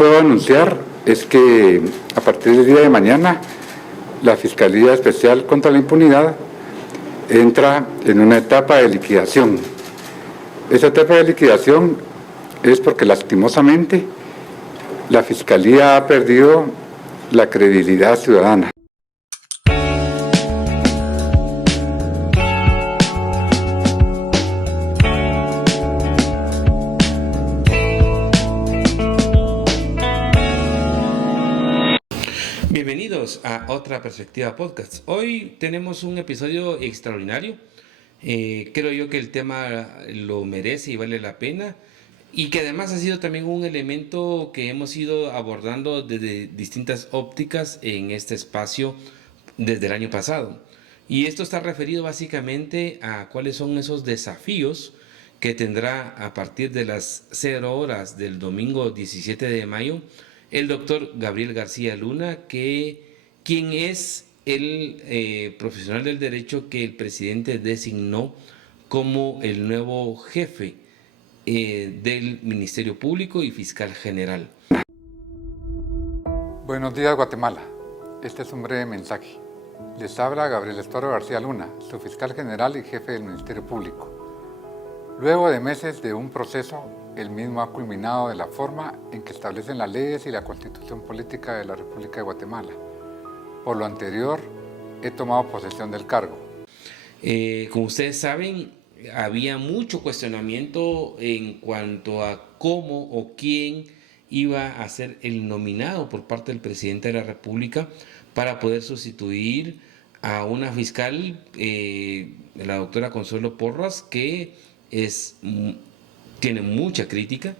Puedo anunciar es que a partir del día de mañana la Fiscalía Especial contra la Impunidad entra en una etapa de liquidación. Esa etapa de liquidación es porque lastimosamente la Fiscalía ha perdido la credibilidad ciudadana. Bienvenidos a Otra Perspectiva Podcast. Hoy tenemos un episodio extraordinario. Creo yo que el tema lo merece y vale la pena, y que además ha sido también un elemento que hemos ido abordando desde distintas ópticas en este espacio desde el año pasado. Y esto está referido básicamente a cuáles son esos desafíos que tendrá a partir de las 0 horas del domingo 17 de mayo el doctor Gabriel García Luna, quien es el profesional del derecho que el presidente designó como el nuevo jefe del Ministerio Público y Fiscal General. Buenos días, Guatemala. Este es un breve mensaje. Les habla Gabriel Estuardo García Luna, su fiscal general y jefe del Ministerio Público. Luego de meses de un proceso, el mismo ha culminado de la forma en que establecen las leyes y la Constitución Política de la República de Guatemala. Por lo anterior, he tomado posesión del cargo. Como ustedes saben, había mucho cuestionamiento en cuanto a cómo o quién iba a ser el nominado por parte del presidente de la República para poder sustituir a una fiscal, la doctora Consuelo Porras, que tiene mucha crítica,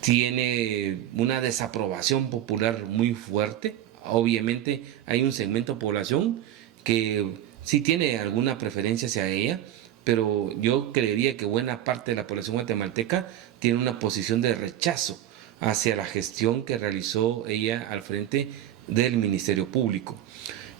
tiene una desaprobación popular muy fuerte. Obviamente hay un segmento de población que sí tiene alguna preferencia hacia ella, pero yo creería que buena parte de la población guatemalteca tiene una posición de rechazo hacia la gestión que realizó ella al frente del Ministerio Público.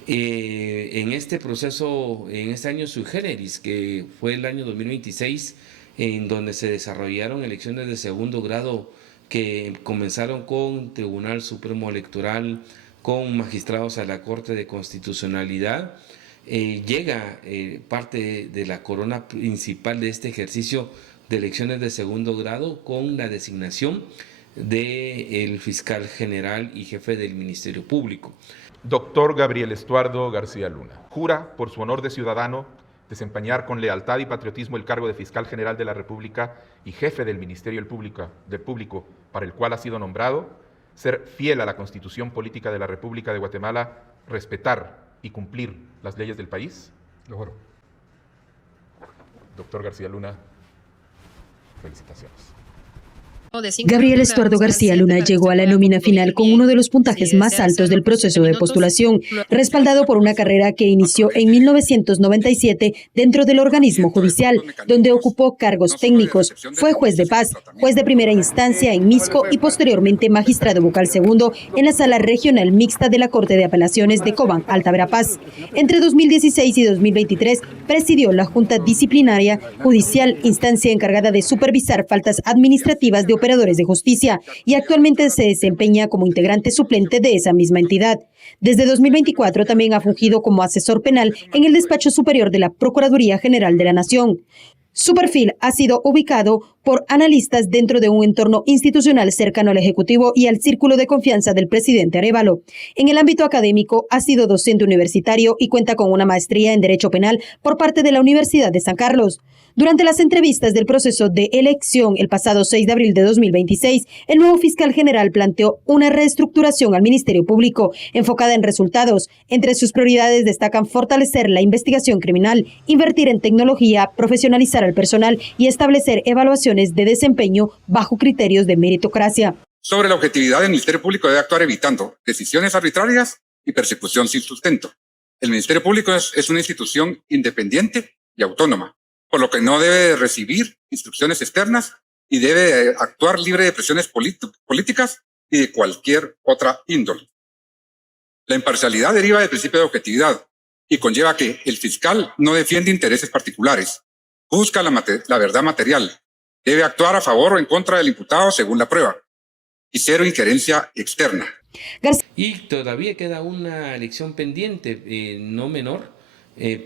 En este proceso, en este año sui generis, que fue el año 2026, en donde se desarrollaron elecciones de segundo grado que comenzaron con Tribunal Supremo Electoral, con magistrados a la Corte de Constitucionalidad, llega parte de la corona principal de este ejercicio de elecciones de segundo grado con la designación del fiscal general y jefe del Ministerio Público. Doctor Gabriel Estuardo García Luna, jura por su honor de ciudadano desempeñar con lealtad y patriotismo el cargo de fiscal general de la República y jefe del Ministerio Público para el cual ha sido nombrado, ser fiel a la Constitución Política de la República de Guatemala, respetar y cumplir las leyes del país. Lo juro. Doctor García Luna, felicitaciones. Gabriel Estuardo García Luna llegó a la nómina final con uno de los puntajes más altos del proceso de postulación, respaldado por una carrera que inició en 1997 dentro del organismo judicial, donde ocupó cargos técnicos. Fue juez de paz, juez de primera instancia en Misco y posteriormente magistrado vocal segundo en la Sala Regional Mixta de la Corte de Apelaciones de Cobán, Alta Verapaz. Entre 2016 y 2023 presidió la Junta Disciplinaria Judicial, instancia encargada de supervisar faltas administrativas de operadores de justicia, y actualmente se desempeña como integrante suplente de esa misma entidad. Desde 2024 también ha fungido como asesor penal en el Despacho Superior de la Procuraduría General de la Nación. Su perfil ha sido ubicado por analistas dentro de un entorno institucional cercano al Ejecutivo y al círculo de confianza del presidente Arévalo. En el ámbito académico ha sido docente universitario y cuenta con una maestría en Derecho Penal por parte de la Universidad de San Carlos. Durante las entrevistas del proceso de elección el pasado 6 de abril de 2026, el nuevo fiscal general planteó una reestructuración al Ministerio Público enfocada en resultados. Entre sus prioridades destacan fortalecer la investigación criminal, invertir en tecnología, profesionalizar al personal y establecer evaluaciones de desempeño bajo criterios de meritocracia. Sobre la objetividad del Ministerio Público debe actuar evitando decisiones arbitrarias y persecución sin sustento. El Ministerio Público es una institución independiente y autónoma, por lo que no debe recibir instrucciones externas y debe actuar libre de presiones políticas y de cualquier otra índole. La imparcialidad deriva del principio de objetividad y conlleva que el fiscal no defiende intereses particulares, busca la verdad material, debe actuar a favor o en contra del imputado según la prueba. y cero injerencia externa. Y todavía queda una elección pendiente, no menor,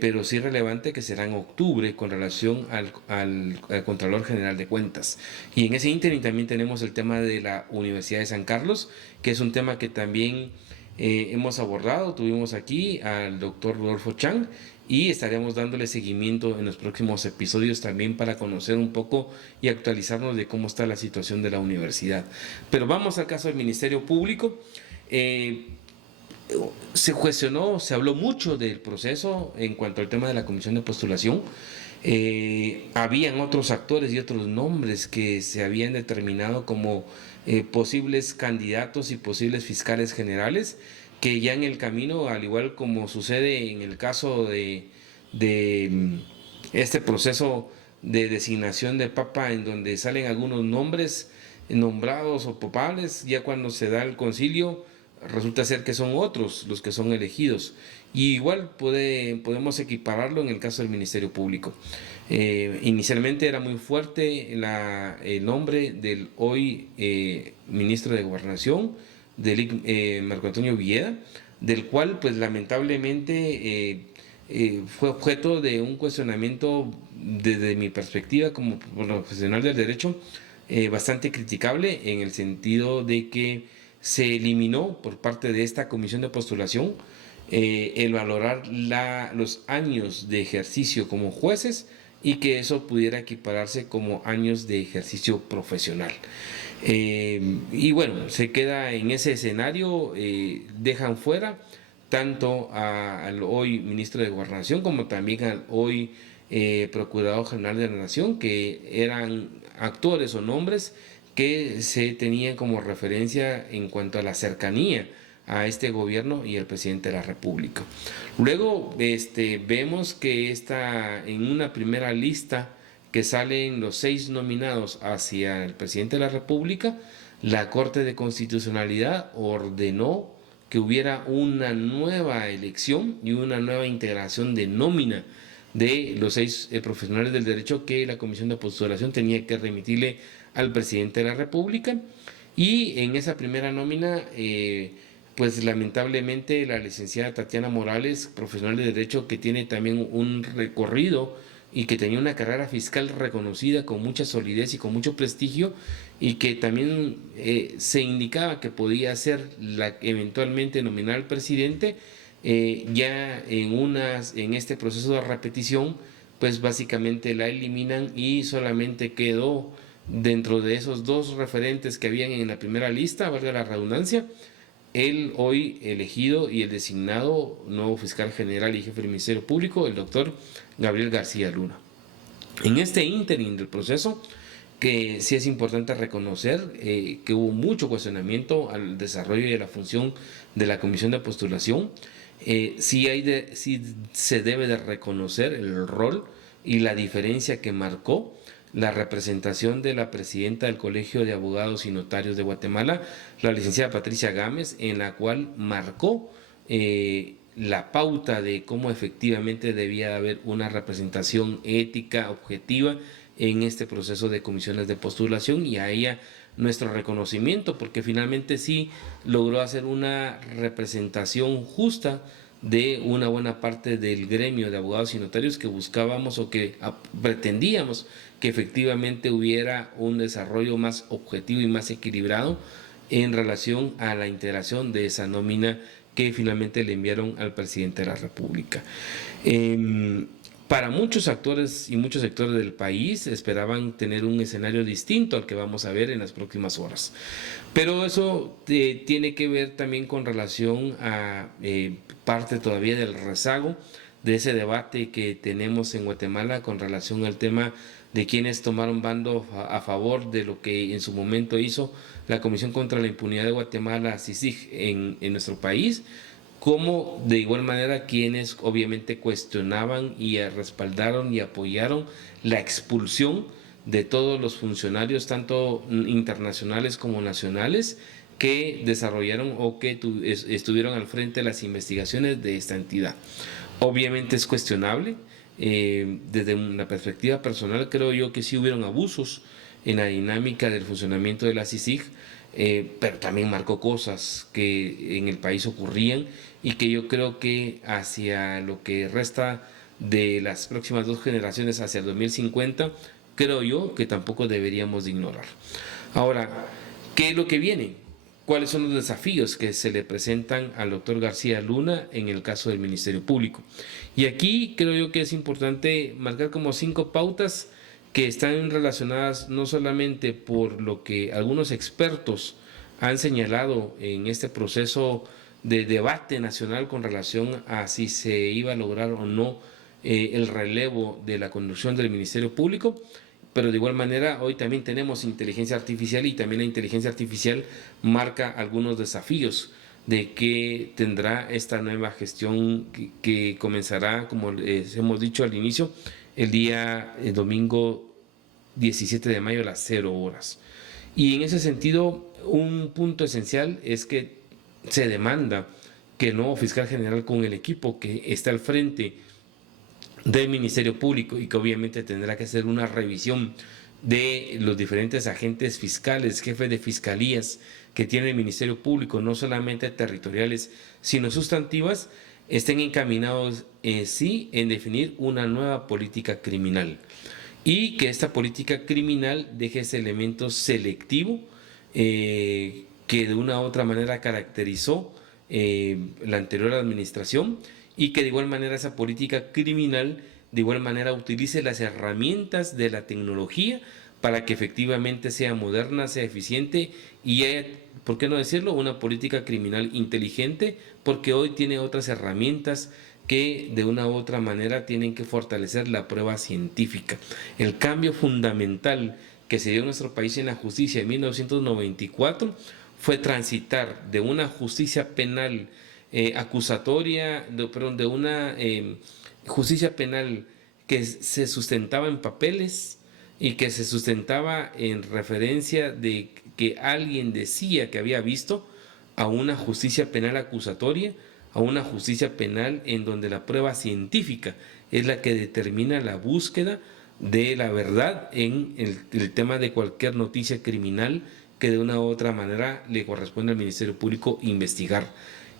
pero sí relevante, que será en octubre con relación al Contralor General de Cuentas. Y en ese ínterin también tenemos el tema de la Universidad de San Carlos, que es un tema que también hemos abordado. Tuvimos aquí al doctor Rodolfo Chang y estaremos dándole seguimiento en los próximos episodios también para conocer un poco y actualizarnos de cómo está la situación de la universidad. Pero vamos al caso del Ministerio Público. Se cuestionó, se habló mucho del proceso en cuanto al tema de la comisión de postulación. Habían otros actores y otros nombres que se habían determinado como posibles candidatos y posibles fiscales generales, que ya en el camino, al igual como sucede en el caso de este proceso de designación del Papa, en donde salen algunos nombres nombrados o papables, ya cuando se da el concilio, resulta ser que son otros los que son elegidos. Y igual podemos equipararlo en el caso del Ministerio Público. Inicialmente era muy fuerte el nombre del hoy ministro de Gobernación, Marco Antonio Villeda, del cual pues lamentablemente fue objeto de un cuestionamiento desde mi perspectiva como profesional del derecho, bastante criticable, en el sentido de que se eliminó por parte de esta comisión de postulación el valorar los años de ejercicio como jueces y que eso pudiera equipararse como años de ejercicio profesional. Y bueno, se queda en ese escenario, dejan fuera tanto al hoy ministro de Gobernación como también al hoy Procurador General de la Nación, que eran actores o nombres que se tenían como referencia en cuanto a la cercanía a este gobierno y al presidente de la República. Luego vemos que está en una primera lista que salen los 6 nominados hacia el presidente de la República. La Corte de Constitucionalidad ordenó que hubiera una nueva elección y una nueva integración de nómina de los 6 profesionales del derecho que la comisión de postulación tenía que remitirle al presidente de la República. Y en esa primera nómina, pues lamentablemente la licenciada Tatiana Morales, profesional de derecho que tiene también un recorrido y que tenía una carrera fiscal reconocida con mucha solidez y con mucho prestigio, y que también se indicaba que podía ser la eventualmente nominar al presidente, ya en este proceso de repetición, pues básicamente la eliminan y solamente quedó dentro de esos 2 referentes que habían en la primera lista, valga la redundancia, el hoy elegido y el designado nuevo fiscal general y jefe del Ministerio Público, el doctor Gabriel García Luna. En este ínterin del proceso, que sí es importante reconocer que hubo mucho cuestionamiento al desarrollo y a la función de la comisión de postulación, sí se debe de reconocer el rol y la diferencia que marcó la representación de la presidenta del Colegio de Abogados y Notarios de Guatemala, la licenciada Patricia Gámez, en la cual marcó la pauta de cómo efectivamente debía haber una representación ética, objetiva, en este proceso de comisiones de postulación, y a ella nuestro reconocimiento, porque finalmente sí logró hacer una representación justa de una buena parte del gremio de abogados y notarios que buscábamos o que pretendíamos que efectivamente hubiera un desarrollo más objetivo y más equilibrado en relación a la integración de esa nómina que finalmente le enviaron al presidente de la República. Para muchos actores y muchos sectores del país esperaban tener un escenario distinto al que vamos a ver en las próximas horas. Pero eso tiene que ver también con relación a parte todavía del rezago de ese debate que tenemos en Guatemala con relación al tema de quienes tomaron bando a favor de lo que en su momento hizo la Comisión contra la Impunidad de Guatemala, CICIG, en nuestro país, como de igual manera quienes obviamente cuestionaban y respaldaron y apoyaron la expulsión de todos los funcionarios, tanto internacionales como nacionales, que desarrollaron o que estuvieron al frente de las investigaciones de esta entidad. Obviamente es cuestionable. Desde una perspectiva personal, creo yo que sí hubieron abusos en la dinámica del funcionamiento de la CICIG, pero también marcó cosas que en el país ocurrían y que yo creo que hacia lo que resta de las próximas 2 generaciones, hacia el 2050, creo yo que tampoco deberíamos de ignorar. Ahora, ¿qué es lo que viene? ¿Cuáles son los desafíos que se le presentan al doctor García Luna en el caso del Ministerio Público? Y aquí creo yo que es importante marcar como 5 pautas que están relacionadas no solamente por lo que algunos expertos han señalado en este proceso de debate nacional con relación a si se iba a lograr o no el relevo de la conducción del Ministerio Público, pero de igual manera hoy también tenemos inteligencia artificial y también la inteligencia artificial marca algunos desafíos de que tendrá esta nueva gestión que comenzará, como les hemos dicho al inicio, el día domingo 17 de mayo a las 0 horas. Y en ese sentido, un punto esencial es que se demanda que el nuevo fiscal general, con el equipo que está al frente del Ministerio Público y que obviamente tendrá que hacer una revisión de los diferentes agentes fiscales, jefes de fiscalías que tiene el Ministerio Público, no solamente territoriales, sino sustantivas, estén encaminados sí en definir una nueva política criminal y que esta política criminal deje ese elemento selectivo que de una u otra manera caracterizó la anterior administración, y que de igual manera esa política criminal de igual manera utilice las herramientas de la tecnología para que efectivamente sea moderna, sea eficiente y haya, ¿por qué no decirlo?, una política criminal inteligente, porque hoy tiene otras herramientas que de una u otra manera tienen que fortalecer la prueba científica. El cambio fundamental que se dio en nuestro país en la justicia en 1994 fue transitar de una justicia penal acusatoria, de una justicia penal que se sustentaba en papeles y que se sustentaba en referencia de que alguien decía que había visto, a una justicia penal acusatoria, a una justicia penal en donde la prueba científica es la que determina la búsqueda de la verdad en el tema de cualquier noticia criminal que de una u otra manera le corresponde al Ministerio Público investigar,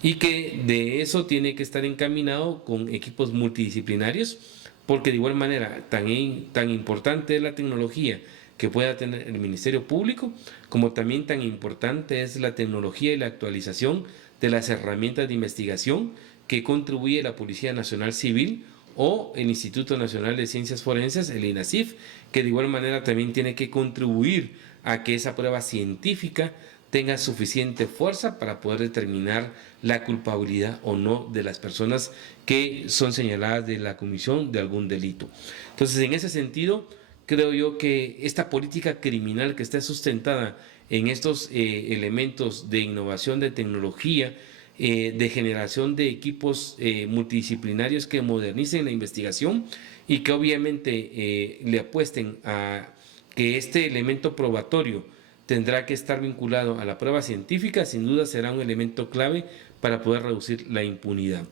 y que de eso tiene que estar encaminado con equipos multidisciplinarios, porque de igual manera tan importante es la tecnología que pueda tener el Ministerio Público, como también tan importante es la tecnología y la actualización de las herramientas de investigación que contribuye la Policía Nacional Civil o el Instituto Nacional de Ciencias Forenses, el INACIF, que de igual manera también tiene que contribuir a que esa prueba científica tenga suficiente fuerza para poder determinar la culpabilidad o no de las personas que son señaladas de la comisión de algún delito. Entonces, en ese sentido, creo yo que esta política criminal que está sustentada en estos elementos de innovación, de tecnología, de generación de equipos multidisciplinarios que modernicen la investigación y que obviamente le apuesten a que este elemento probatorio tendrá que estar vinculado a la prueba científica, sin duda será un elemento clave para poder reducir la impunidad.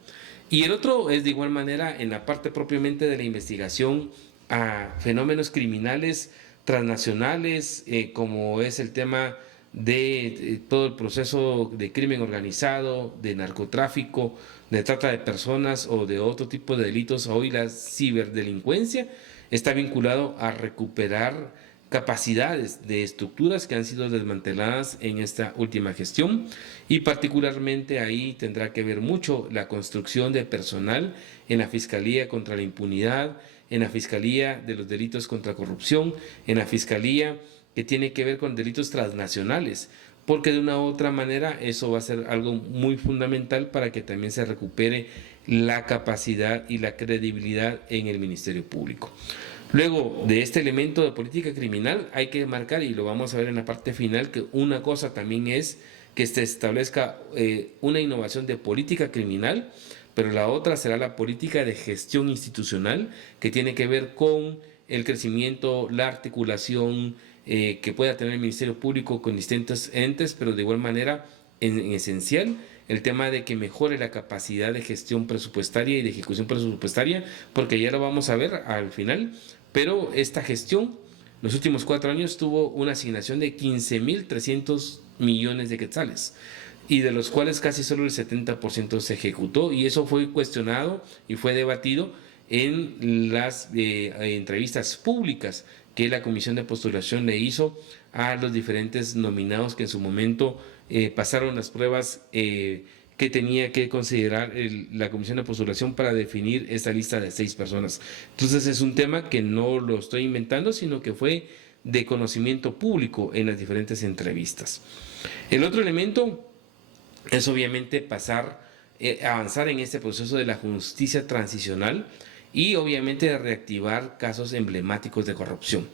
Y el otro es de igual manera en la parte propiamente de la investigación a fenómenos criminales transnacionales, como es el tema de todo el proceso de crimen organizado, de narcotráfico, de trata de personas o de otro tipo de delitos. Hoy la ciberdelincuencia está vinculado a recuperar capacidades de estructuras que han sido desmanteladas en esta última gestión, y particularmente ahí tendrá que ver mucho la construcción de personal en la Fiscalía contra la Impunidad, en la Fiscalía de los Delitos contra Corrupción, en la Fiscalía que tiene que ver con delitos transnacionales, porque de una u otra manera eso va a ser algo muy fundamental para que también se recupere la capacidad y la credibilidad en el Ministerio Público. Luego de este elemento de política criminal hay que marcar, y lo vamos a ver en la parte final, que una cosa también es que se establezca una innovación de política criminal, pero la otra será la política de gestión institucional, que tiene que ver con el crecimiento, la articulación que pueda tener el Ministerio Público con distintos entes, pero de igual manera, en esencial, el tema de que mejore la capacidad de gestión presupuestaria y de ejecución presupuestaria, porque ya lo vamos a ver al final, pero esta gestión, los últimos 4 años, tuvo una asignación de 15.300 millones de quetzales, y de los cuales casi solo el 70% se ejecutó, y eso fue cuestionado y fue debatido en las entrevistas públicas que la Comisión de Postulación le hizo a los diferentes nominados que en su momento pasaron las pruebas que tenía que considerar la Comisión de Postulación para definir esta lista de 6 personas. Entonces es un tema que no lo estoy inventando, sino que fue de conocimiento público en las diferentes entrevistas. El otro elemento es obviamente avanzar en este proceso de la justicia transicional y obviamente reactivar casos emblemáticos de corrupción.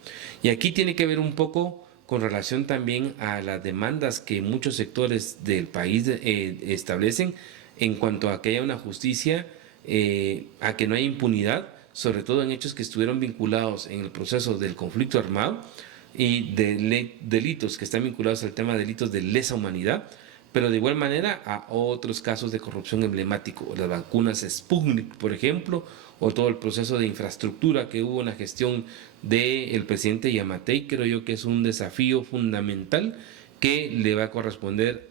Y aquí tiene que ver un poco con relación también a las demandas que muchos sectores del país establecen en cuanto a que haya una justicia, a que no haya impunidad, sobre todo en hechos que estuvieron vinculados en el proceso del conflicto armado y de delitos que están vinculados al tema de delitos de lesa humanidad, pero de igual manera a otros casos de corrupción emblemático, las vacunas Sputnik, por ejemplo, o todo el proceso de infraestructura que hubo en la gestión del presidente Yamatei. Creo yo que es un desafío fundamental que le va a corresponder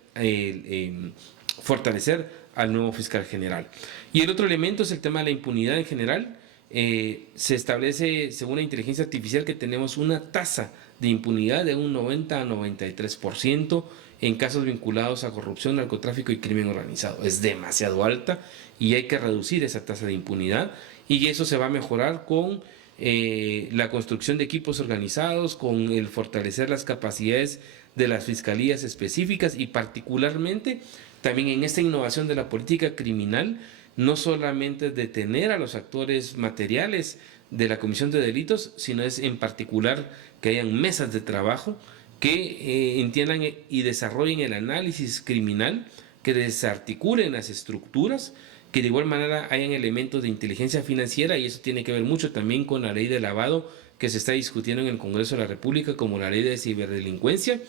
fortalecer al nuevo fiscal general. Y el otro elemento es el tema de la impunidad en general. Se establece, según la inteligencia artificial, que tenemos una tasa de impunidad de un 90 a 93% en casos vinculados a corrupción, narcotráfico y crimen organizado. Es demasiado alta y hay que reducir esa tasa de impunidad, y eso se va a mejorar con la construcción de equipos organizados, con el fortalecer las capacidades de las fiscalías específicas y particularmente también en esta innovación de la política criminal, no solamente detener a los actores materiales de la comisión de delitos, sino es en particular que hayan mesas de trabajo que entiendan y desarrollen el análisis criminal, que desarticulen las estructuras, que de igual manera hayan elementos de inteligencia financiera, y eso tiene que ver mucho también con la ley de lavado que se está discutiendo en el Congreso de la República, como la ley de ciberdelincuencia,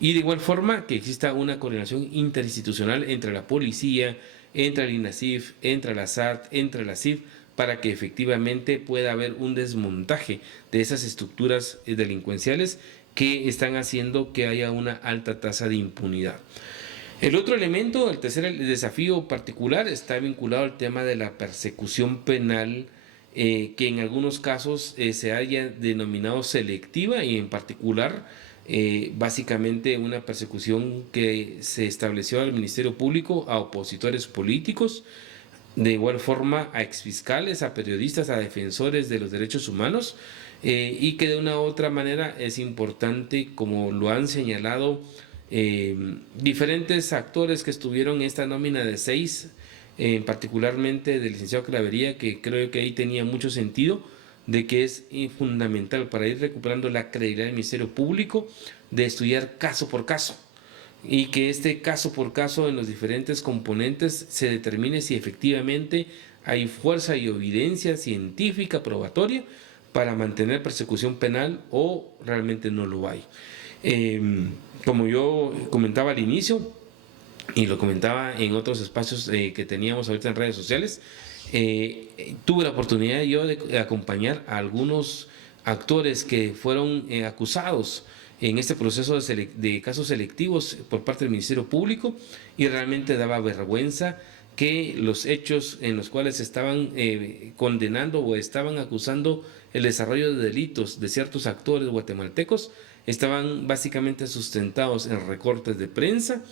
y de igual forma que exista una coordinación interinstitucional entre la policía, entre el INASIF, entre la SAT, entre la CIF, para que efectivamente pueda haber un desmontaje de esas estructuras delincuenciales que están haciendo que haya una alta tasa de impunidad. El otro elemento, el tercer desafío particular, está vinculado al tema de la persecución penal, que en algunos casos se haya denominado selectiva, y en particular básicamente una persecución que se estableció al Ministerio Público, a opositores políticos, de igual forma a exfiscales, a periodistas, a defensores de los derechos humanos, y que de una u otra manera es importante, como lo han señalado diferentes actores que estuvieron en esta nómina de 6, particularmente del licenciado Clavería, que creo que ahí tenía mucho sentido, de que es fundamental para ir recuperando la credibilidad del Ministerio Público, de estudiar caso por caso, y que este caso por caso en los diferentes componentes se determine si efectivamente hay fuerza y evidencia científica probatoria para mantener persecución penal o realmente no lo hay. Como yo comentaba al inicio y lo comentaba en otros espacios que teníamos ahorita en redes sociales, tuve la oportunidad yo de acompañar a algunos actores que fueron acusados en este proceso de casos selectivos por parte del Ministerio Público, y realmente daba vergüenza que los hechos en los cuales estaban condenando o estaban acusando el desarrollo de delitos de ciertos actores guatemaltecos estaban básicamente sustentados en recortes de prensa,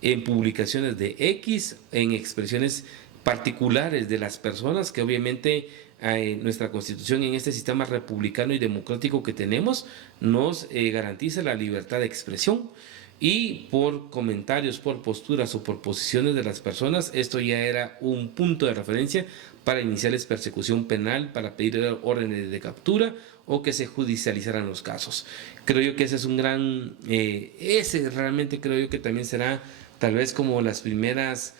en publicaciones de X, en expresiones particulares de las personas, que obviamente nuestra Constitución en este sistema republicano y democrático que tenemos nos garantiza la libertad de expresión, y por comentarios, por posturas o por posiciones de las personas, esto ya era un punto de referencia para iniciarles persecución penal, para pedir órdenes de captura o que se judicializaran los casos. Creo yo que ese es un gran, ese realmente creo yo que también será tal vez como las primeras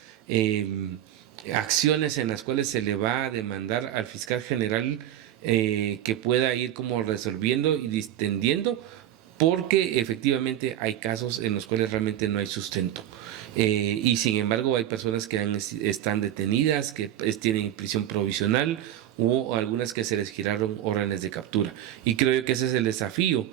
acciones en las cuales se le va a demandar al fiscal general, que pueda ir como resolviendo y distendiendo, porque efectivamente hay casos en los cuales realmente no hay sustento, y sin embargo hay personas que están detenidas, que tienen prisión provisional, o algunas que se les giraron órdenes de captura, y creo yo que ese es el desafío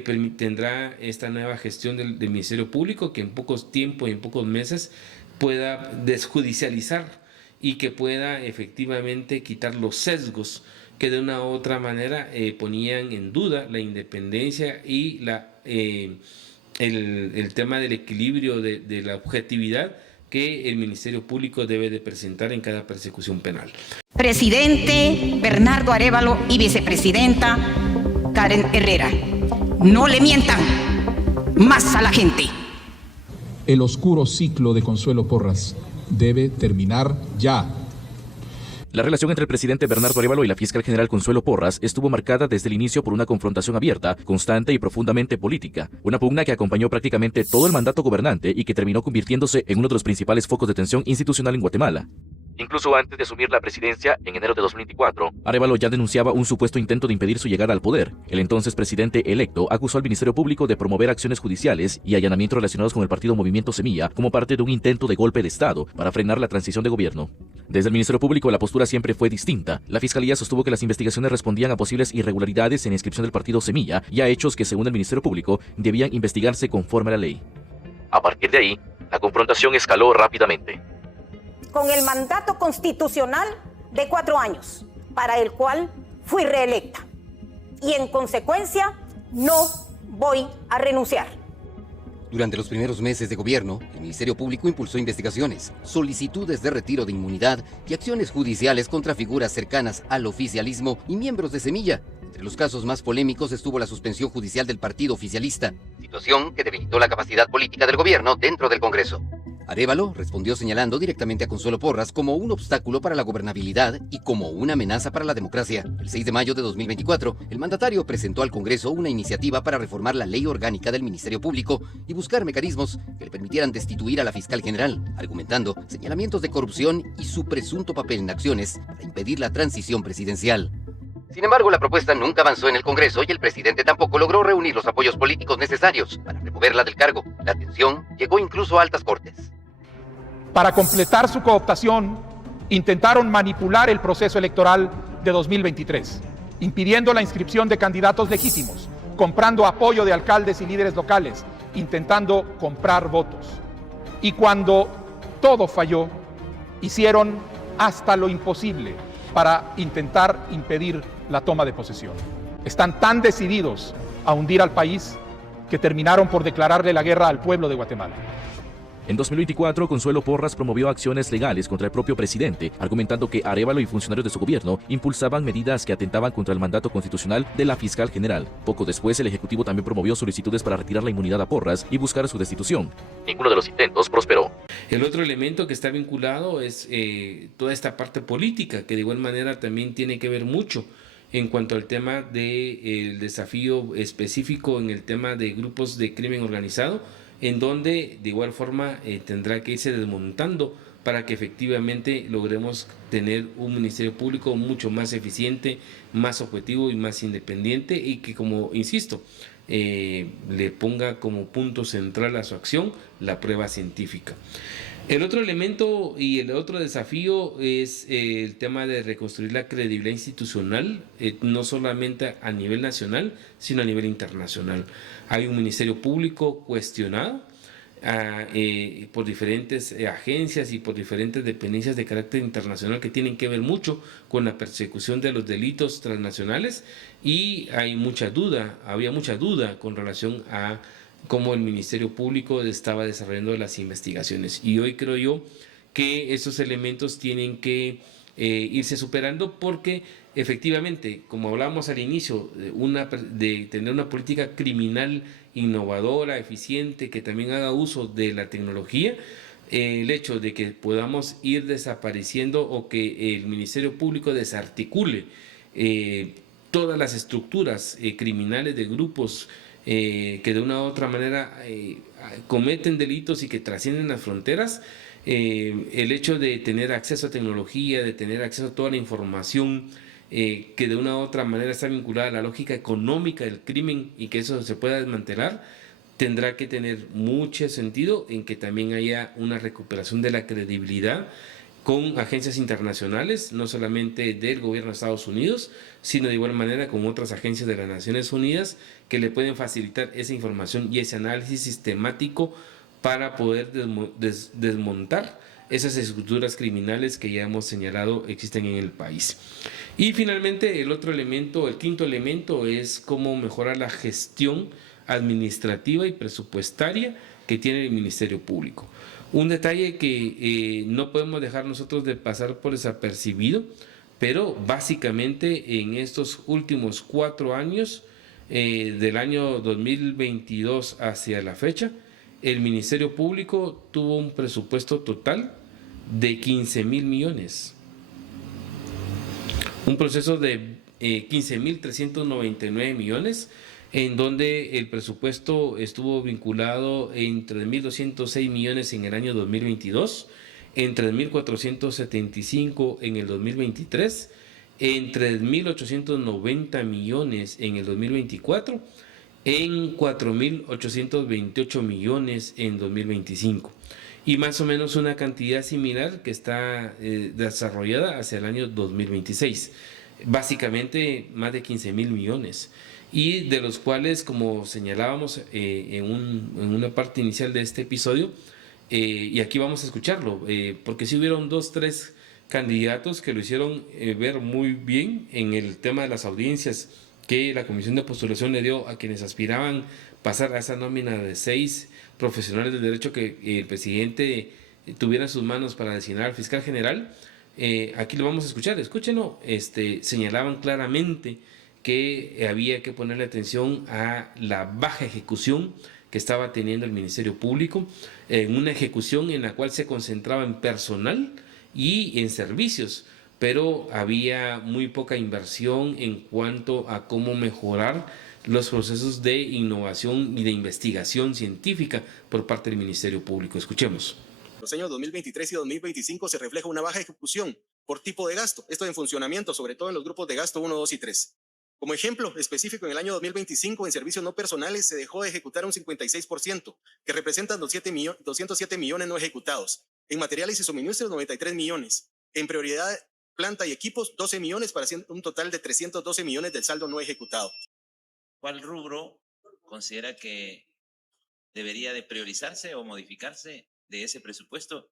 que tendrá esta nueva gestión del Ministerio Público, que en pocos tiempos y en pocos meses pueda desjudicializar y que pueda efectivamente quitar los sesgos que de una u otra manera ponían en duda la independencia y el tema del equilibrio de la objetividad que el Ministerio Público debe de presentar en cada persecución penal. Presidente Bernardo Arévalo y vicepresidenta Karen Herrera, no le mientan más a la gente. El oscuro ciclo de Consuelo Porras debe terminar ya. La relación entre el presidente Bernardo Arévalo y la fiscal general Consuelo Porras estuvo marcada desde el inicio por una confrontación abierta, constante y profundamente política. Una pugna que acompañó prácticamente todo el mandato gobernante y que terminó convirtiéndose en uno de los principales focos de tensión institucional en Guatemala. Incluso antes de asumir la presidencia, en enero de 2024, Arévalo ya denunciaba un supuesto intento de impedir su llegada al poder. El entonces presidente electo acusó al Ministerio Público de promover acciones judiciales y allanamientos relacionados con el partido Movimiento Semilla como parte de un intento de golpe de Estado para frenar la transición de gobierno. Desde el Ministerio Público la postura siempre fue distinta. La Fiscalía sostuvo que las investigaciones respondían a posibles irregularidades en la inscripción del partido Semilla y a hechos que, según el Ministerio Público, debían investigarse conforme a la ley. A partir de ahí, la confrontación escaló rápidamente. Con el mandato constitucional de 4 años, para el cual fui reelecta. Y en consecuencia, no voy a renunciar. Durante los primeros meses de gobierno, el Ministerio Público impulsó investigaciones, solicitudes de retiro de inmunidad y acciones judiciales contra figuras cercanas al oficialismo y miembros de Semilla. Entre los casos más polémicos estuvo la suspensión judicial del partido oficialista, situación que debilitó la capacidad política del gobierno dentro del Congreso. Arévalo respondió señalando directamente a Consuelo Porras como un obstáculo para la gobernabilidad y como una amenaza para la democracia. El 6 de mayo de 2024, el mandatario presentó al Congreso una iniciativa para reformar la ley orgánica del Ministerio Público y buscar mecanismos que le permitieran destituir a la fiscal general, argumentando señalamientos de corrupción y su presunto papel en acciones para impedir la transición presidencial. Sin embargo, la propuesta nunca avanzó en el Congreso y el presidente tampoco logró reunir los apoyos políticos necesarios para removerla del cargo. La tensión llegó incluso a altas cortes. Para completar su cooptación, intentaron manipular el proceso electoral de 2023, impidiendo la inscripción de candidatos legítimos, comprando apoyo de alcaldes y líderes locales, intentando comprar votos. Y cuando todo falló, hicieron hasta lo imposible para intentar impedir la toma de posesión. Están tan decididos a hundir al país que terminaron por declararle la guerra al pueblo de Guatemala. En 2024, Consuelo Porras promovió acciones legales contra el propio presidente, argumentando que Arévalo y funcionarios de su gobierno impulsaban medidas que atentaban contra el mandato constitucional de la fiscal general. Poco después, el Ejecutivo también promovió solicitudes para retirar la inmunidad a Porras y buscar su destitución. Ninguno de los intentos prosperó. El otro elemento que está vinculado es toda esta parte política, que de igual manera también tiene que ver mucho en cuanto al tema del desafío específico en el tema de grupos de crimen organizado, en donde de igual forma tendrá que irse desmontando para que efectivamente logremos tener un Ministerio Público mucho más eficiente, más objetivo y más independiente y que, como insisto, le ponga como punto central a su acción la prueba científica. El otro elemento y el otro desafío es el tema de reconstruir la credibilidad institucional, no solamente a nivel nacional, sino a nivel internacional. Hay un Ministerio Público cuestionado por diferentes agencias y por diferentes dependencias de carácter internacional que tienen que ver mucho con la persecución de los delitos transnacionales y había mucha duda con relación a cómo el Ministerio Público estaba desarrollando las investigaciones. Y hoy creo yo que esos elementos tienen que irse superando porque efectivamente, como hablábamos al inicio, de tener una política criminal innovadora, eficiente, que también haga uso de la tecnología, el hecho de que podamos ir desapareciendo o que el Ministerio Público desarticule todas las estructuras criminales de grupos que de una u otra manera cometen delitos y que trascienden las fronteras, el hecho de tener acceso a tecnología, de tener acceso a toda la información que de una u otra manera está vinculada a la lógica económica del crimen y que eso se pueda desmantelar, tendrá que tener mucho sentido en que también haya una recuperación de la credibilidad con agencias internacionales, no solamente del gobierno de Estados Unidos, sino de igual manera con otras agencias de las Naciones Unidas que le pueden facilitar esa información y ese análisis sistemático para poder desmontar esas estructuras criminales que ya hemos señalado existen en el país. Y finalmente el otro elemento, el quinto elemento, es cómo mejorar la gestión administrativa y presupuestaria que tiene el Ministerio Público. Un detalle que no podemos dejar nosotros de pasar por desapercibido, pero básicamente en estos últimos 4 años, del año 2022 hacia la fecha, el Ministerio Público tuvo un presupuesto total de 15,000 millones. Un proceso de 15,399 millones, en donde el presupuesto estuvo vinculado en 3,206 millones en el año 2022, en 3,475 en el 2023, en 3,890 millones en el 2024, en 4,828 millones en 2025. Y más o menos una cantidad similar que está desarrollada hacia el año 2026. Básicamente más de 15,000 millones. Y de los cuales, como señalábamos en una parte inicial de este episodio, y aquí vamos a escucharlo, porque sí hubieron 2-3 candidatos que lo hicieron ver muy bien en el tema de las audiencias que la Comisión de Postulación le dio a quienes aspiraban pasar a esa nómina de 6 profesionales del derecho que el presidente tuviera en sus manos para designar al fiscal general. Aquí lo vamos a escuchar, escúchenlo. Señalaban claramente que había que ponerle atención a la baja ejecución que estaba teniendo el Ministerio Público, una ejecución en la cual se concentraba en personal y en servicios, pero había muy poca inversión en cuanto a cómo mejorar los procesos de innovación y de investigación científica por parte del Ministerio Público. Escuchemos. Los años 2023 y 2025 se refleja una baja ejecución por tipo de gasto, esto en funcionamiento, sobre todo en los grupos de gasto 1, 2 y 3. Como ejemplo específico, en el año 2025 en servicios no personales se dejó de ejecutar un 56%, que representan 207 millones no ejecutados. En materiales y suministros, 93 millones. En prioridad, planta y equipos, 12 millones para un total de 312 millones del saldo no ejecutado. ¿Cuál rubro considera que debería de priorizarse o modificarse de ese presupuesto?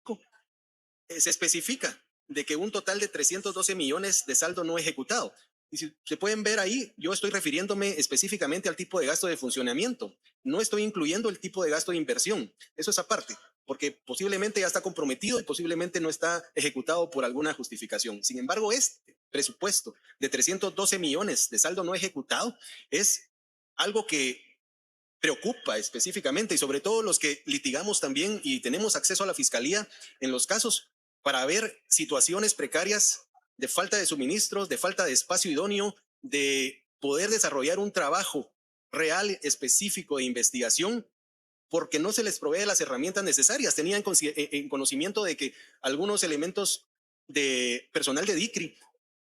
Se especifica de que un total de 312 millones de saldo no ejecutado. Y si se pueden ver ahí, yo estoy refiriéndome específicamente al tipo de gasto de funcionamiento. No estoy incluyendo el tipo de gasto de inversión. Eso es aparte, porque posiblemente ya está comprometido y posiblemente no está ejecutado por alguna justificación. Sin embargo, este presupuesto de 312 millones de saldo no ejecutado es algo que preocupa específicamente, y sobre todo los que litigamos también y tenemos acceso a la fiscalía en los casos para ver situaciones precarias de falta de suministros, de falta de espacio idóneo, de poder desarrollar un trabajo real, específico de investigación, porque no se les provee las herramientas necesarias. Tenían en conocimiento de que algunos elementos de personal de DICRI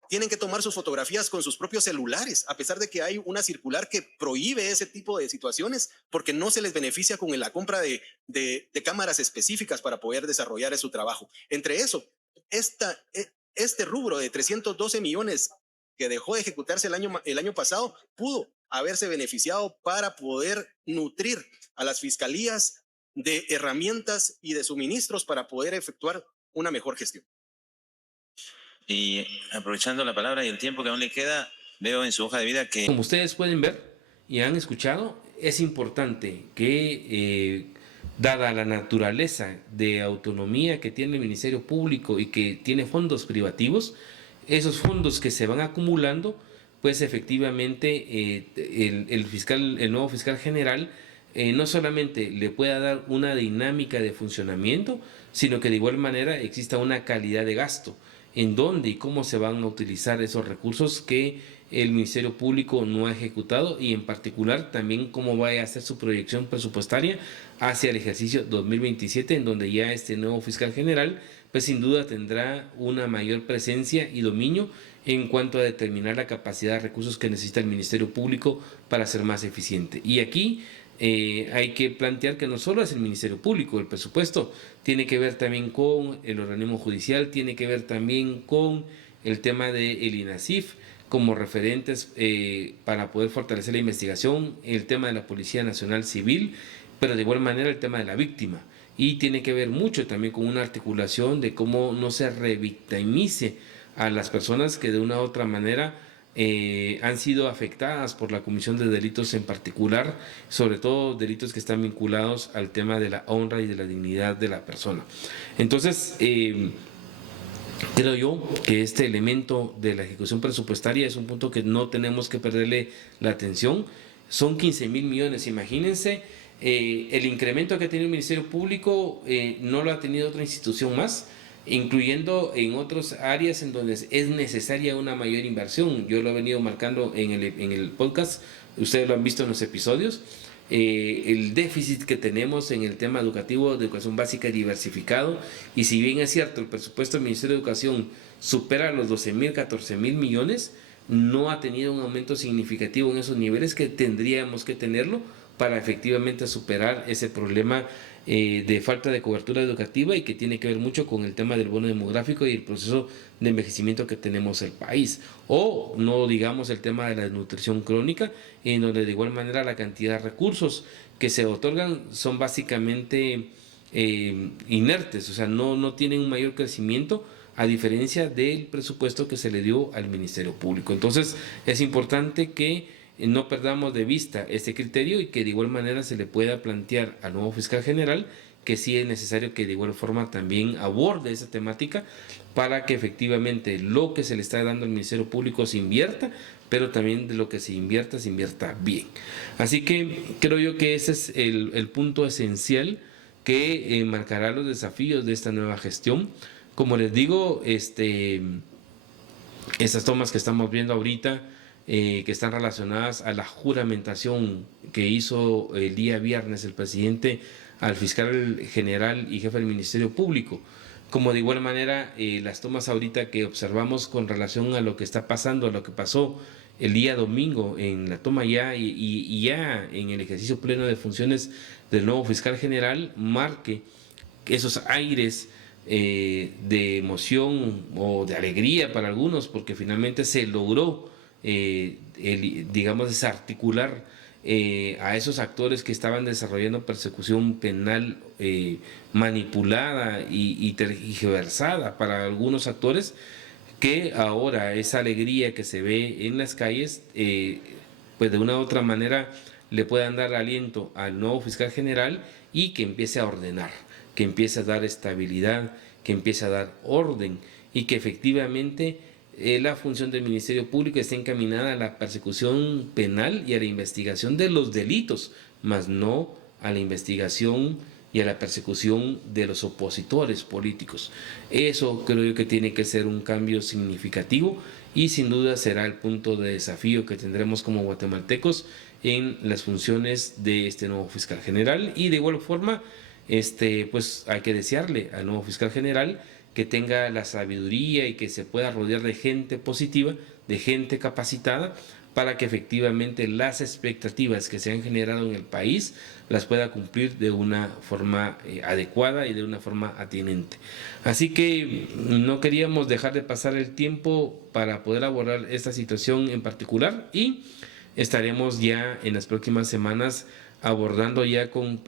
tienen que tomar sus fotografías con sus propios celulares, a pesar de que hay una circular que prohíbe ese tipo de situaciones, porque no se les beneficia con la compra de cámaras específicas para poder desarrollar su trabajo. Entre eso, este rubro de 312 millones que dejó de ejecutarse el año pasado pudo haberse beneficiado para poder nutrir a las fiscalías de herramientas y de suministros para poder efectuar una mejor gestión. Y aprovechando la palabra y el tiempo que aún le queda, veo en su hoja de vida que... Como ustedes pueden ver y han escuchado, es importante que, dada la naturaleza de autonomía que tiene el Ministerio Público y que tiene fondos privativos, esos fondos que se van acumulando, pues efectivamente el nuevo fiscal general no solamente le pueda dar una dinámica de funcionamiento, sino que de igual manera exista una calidad de gasto, en dónde y cómo se van a utilizar esos recursos que el Ministerio Público no ha ejecutado, y en particular también cómo vaya a ser su proyección presupuestaria hacia el ejercicio 2027, en donde ya este nuevo fiscal general pues sin duda tendrá una mayor presencia y dominio en cuanto a determinar la capacidad de recursos que necesita el Ministerio Público para ser más eficiente. Y aquí hay que plantear que no solo es el Ministerio Público, el presupuesto tiene que ver también con el organismo judicial, tiene que ver también con el tema del INASIF como referentes para poder fortalecer la investigación, el tema de la Policía Nacional Civil, pero de igual manera el tema de la víctima. Y tiene que ver mucho también con una articulación de cómo no se revictimice a las personas que de una u otra manera han sido afectadas por la comisión de delitos en particular, sobre todo delitos que están vinculados al tema de la honra y de la dignidad de la persona. Entonces, creo yo que este elemento de la ejecución presupuestaria es un punto que no tenemos que perderle la atención. Son 15,000 millones, imagínense. El incremento que ha tenido el Ministerio Público no lo ha tenido otra institución más, incluyendo en otras áreas en donde es necesaria una mayor inversión. Yo lo he venido marcando en el podcast, ustedes lo han visto en los episodios. El déficit que tenemos en el tema educativo de educación básica diversificado, y si bien es cierto el presupuesto del Ministerio de Educación supera los 12,000, 14,000 millones, no ha tenido un aumento significativo en esos niveles que tendríamos que tenerlo para efectivamente superar ese problema de falta de cobertura educativa, y que tiene que ver mucho con el tema del bono demográfico y el proceso de envejecimiento que tenemos el país, o no digamos el tema de la desnutrición crónica, en donde de igual manera la cantidad de recursos que se otorgan son básicamente inertes, o sea, no tienen un mayor crecimiento a diferencia del presupuesto que se le dio al Ministerio Público. Entonces es importante que no perdamos de vista este criterio y que de igual manera se le pueda plantear al nuevo fiscal general que sí es necesario que de igual forma también aborde esa temática para que efectivamente lo que se le está dando al Ministerio Público se invierta, pero también de lo que se invierta bien. Así que creo yo que ese es el punto esencial que marcará los desafíos de esta nueva gestión. Como les digo, estas tomas que estamos viendo ahorita, que están relacionadas a la juramentación que hizo el día viernes el presidente al fiscal general y jefe del Ministerio Público, como de igual manera las tomas ahorita que observamos con relación a lo que está pasando, a lo que pasó el día domingo en la toma ya y ya en el ejercicio pleno de funciones del nuevo fiscal general, marque esos aires de emoción o de alegría para algunos, porque finalmente se logró digamos desarticular a esos actores que estaban desarrollando persecución penal manipulada y tergiversada para algunos actores, que ahora esa alegría que se ve en las calles pues de una u otra manera le puedan dar aliento al nuevo fiscal general y que empiece a ordenar, que empiece a dar estabilidad, que empiece a dar orden, y que efectivamente la función del Ministerio Público está encaminada a la persecución penal y a la investigación de los delitos, más no a la investigación y a la persecución de los opositores políticos. Eso creo yo que tiene que ser un cambio significativo, y sin duda será el punto de desafío que tendremos como guatemaltecos en las funciones de este nuevo fiscal general. Y de igual forma, pues hay que desearle al nuevo fiscal general que tenga la sabiduría y que se pueda rodear de gente positiva, de gente capacitada, para que efectivamente las expectativas que se han generado en el país las pueda cumplir de una forma adecuada y de una forma atinente. Así que no queríamos dejar de pasar el tiempo para poder abordar esta situación en particular, y estaremos ya en las próximas semanas abordando ya con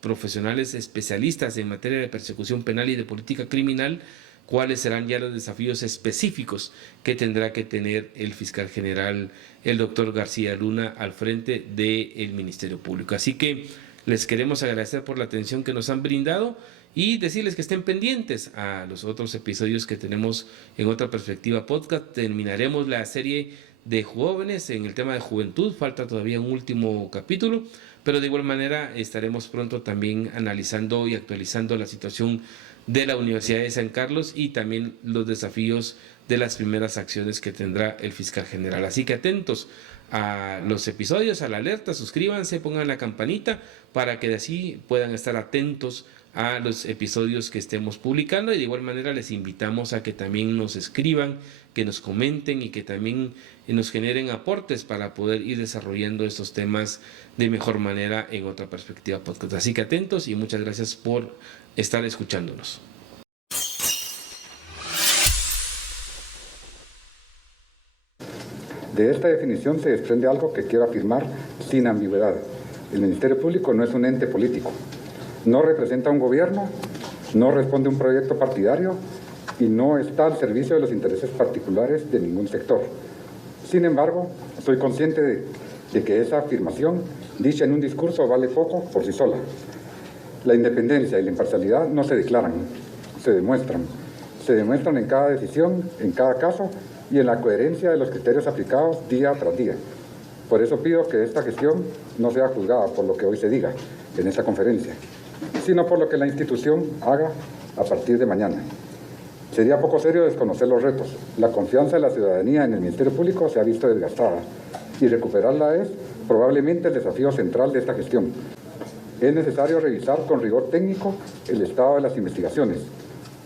profesionales especialistas en materia de persecución penal y de política criminal cuáles serán ya los desafíos específicos que tendrá que tener el fiscal general, el doctor García Luna, al frente del Ministerio Público. Así que les queremos agradecer por la atención que nos han brindado y decirles que estén pendientes a los otros episodios que tenemos en Otra Perspectiva Podcast. Terminaremos la serie de jóvenes en el tema de juventud, falta todavía un último capítulo, pero de igual manera estaremos pronto también analizando y actualizando la situación de la Universidad de San Carlos y también los desafíos de las primeras acciones que tendrá el fiscal general. Así que atentos a los episodios, a la alerta, suscríbanse, pongan la campanita para que de así puedan estar atentos a los episodios que estemos publicando, y de igual manera les invitamos a que también nos escriban, que nos comenten y que también nos generen aportes para poder ir desarrollando estos temas de mejor manera en otra perspectiva podcast. Así que atentos y muchas gracias por estar escuchándonos. De esta definición se desprende algo que quiero afirmar sin ambigüedad. El Ministerio Público no es un ente político, no representa a un gobierno, no responde a un proyecto partidario y no está al servicio de los intereses particulares de ningún sector. Sin embargo, soy consciente de que esa afirmación, dicha en un discurso, vale poco por sí sola. La independencia y la imparcialidad no se declaran, se demuestran. Se demuestran en cada decisión, en cada caso y en la coherencia de los criterios aplicados día tras día. Por eso pido que esta gestión no sea juzgada por lo que hoy se diga en esta conferencia, sino por lo que la institución haga a partir de mañana. Sería poco serio desconocer los retos. La confianza de la ciudadanía en el Ministerio Público se ha visto desgastada y recuperarla es probablemente el desafío central de esta gestión. Es necesario revisar con rigor técnico el estado de las investigaciones,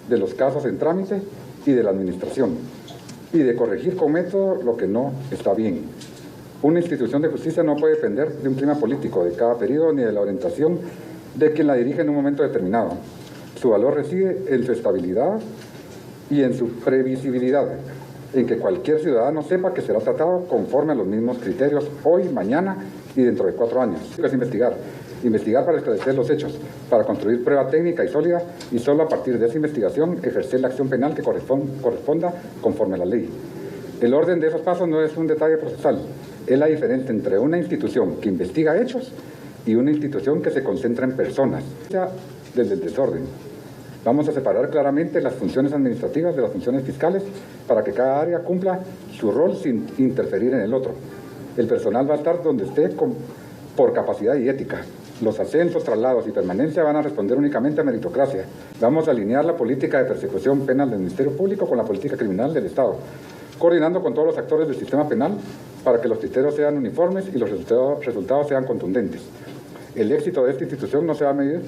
de los casos en trámite y de la administración, y de corregir con método lo que no está bien. Una institución de justicia no puede depender de un clima político de cada periodo ni de la orientación de quien la dirige en un momento determinado. Su valor reside en su estabilidad y en su previsibilidad, en que cualquier ciudadano sepa que será tratado conforme a los mismos criterios hoy, mañana y dentro de 4 años. Es investigar para esclarecer los hechos, para construir prueba técnica y sólida, y solo a partir de esa investigación ejercer la acción penal que corresponda conforme a la ley. El orden de esos pasos no es un detalle procesal, es la diferencia entre una institución que investiga hechos y una institución que se concentra en personas, desde el desorden. Vamos a separar claramente las funciones administrativas de las funciones fiscales para que cada área cumpla su rol sin interferir en el otro. El personal va a estar donde esté por capacidad y ética. Los ascensos, traslados y permanencia van a responder únicamente a meritocracia. Vamos a alinear la política de persecución penal del Ministerio Público con la política criminal del Estado, coordinando con todos los actores del sistema penal para que los criterios sean uniformes y los resultados sean contundentes. El éxito de esta institución no se va a medir,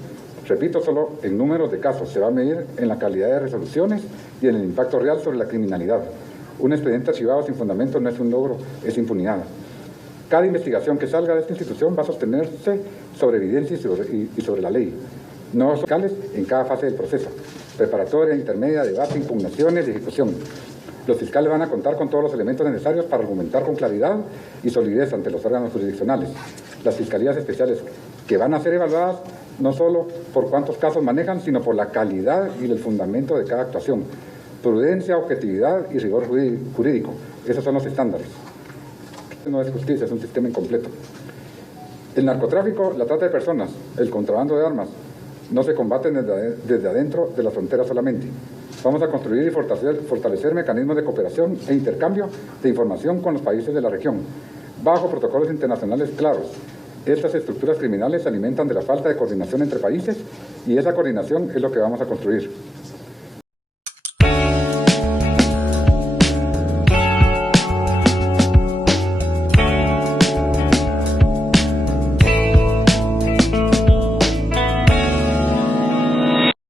repito, solo en números de casos, se va a medir en la calidad de resoluciones y en el impacto real sobre la criminalidad. Un expediente archivado sin fundamento no es un logro, es impunidad. Cada investigación que salga de esta institución va a sostenerse sobre evidencia y sobre la ley, no fiscales en cada fase del proceso, preparatoria, intermedia, debate, impugnaciones y ejecución. Los fiscales van a contar con todos los elementos necesarios para argumentar con claridad y solidez ante los órganos jurisdiccionales. Las fiscalías especiales que van a ser evaluadas no solo por cuántos casos manejan, sino por la calidad y el fundamento de cada actuación. Prudencia, objetividad y rigor jurídico. Esos son los estándares. No es justicia, es un sistema incompleto. El narcotráfico, la trata de personas, el contrabando de armas, no se combaten desde adentro de las fronteras solamente. Vamos a construir y fortalecer mecanismos de cooperación e intercambio de información con los países de la región, bajo protocolos internacionales claros. Estas estructuras criminales se alimentan de la falta de coordinación entre países y esa coordinación es lo que vamos a construir.